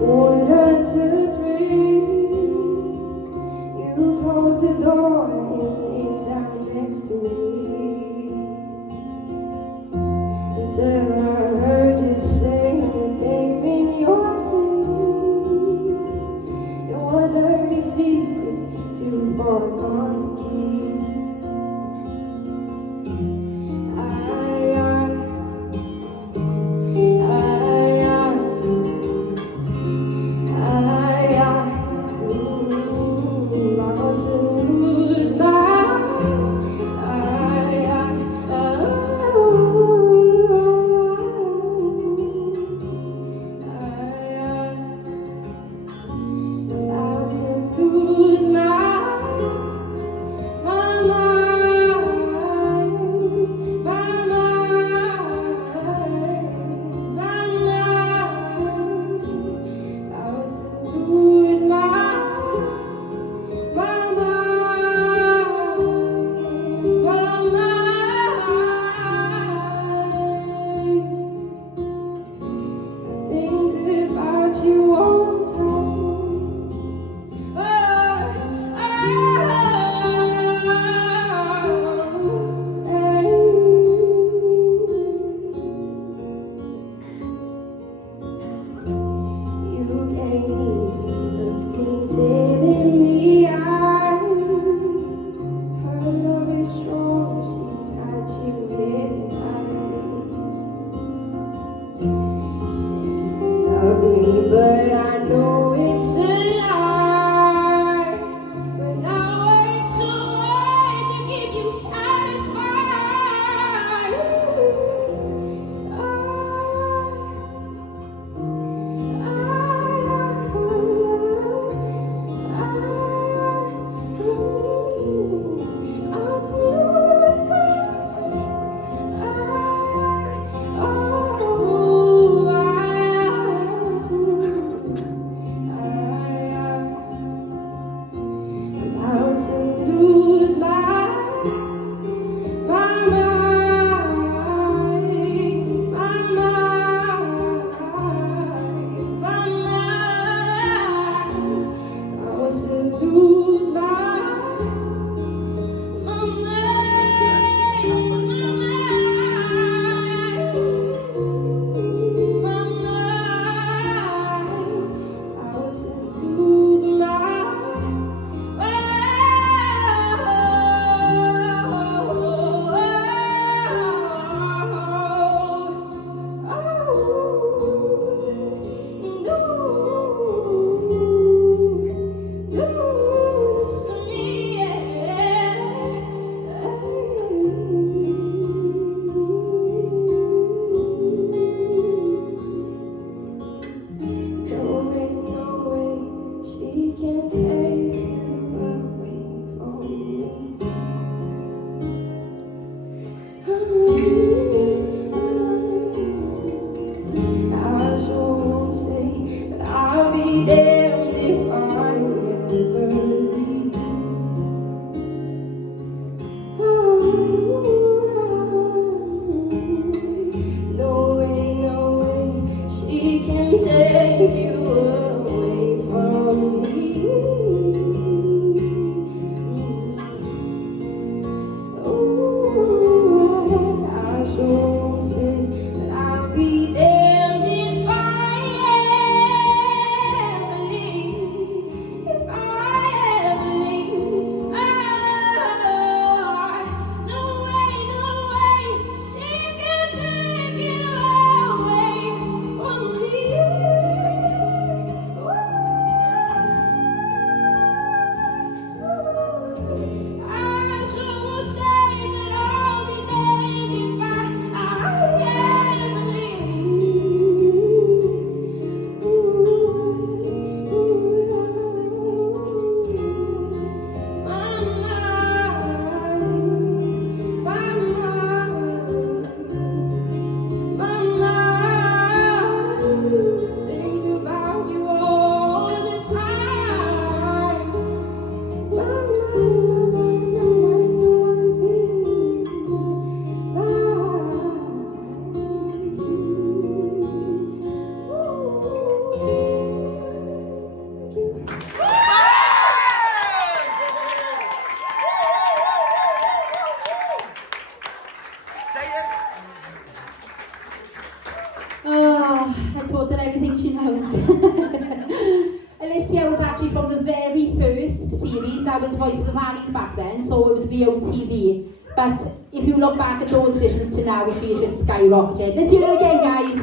Order to three, you closed the door and lay down next to me until I heard you say the name in your sleep. Your dirty secrets too far gone to keep. You all the time. You can't even look me dead in the eye. Her love is strong, she's got you hypnotized. Say love me, but I know it's a lie. When I work so hard to keep you satisfied, Oh, I taught her everything she knows. Alicia was actually from the very first series. That was Voice of the Valleys back then, so it was VOTV. But if you look back at those editions to now, she is just skyrocketed. Let's hear it again, guys.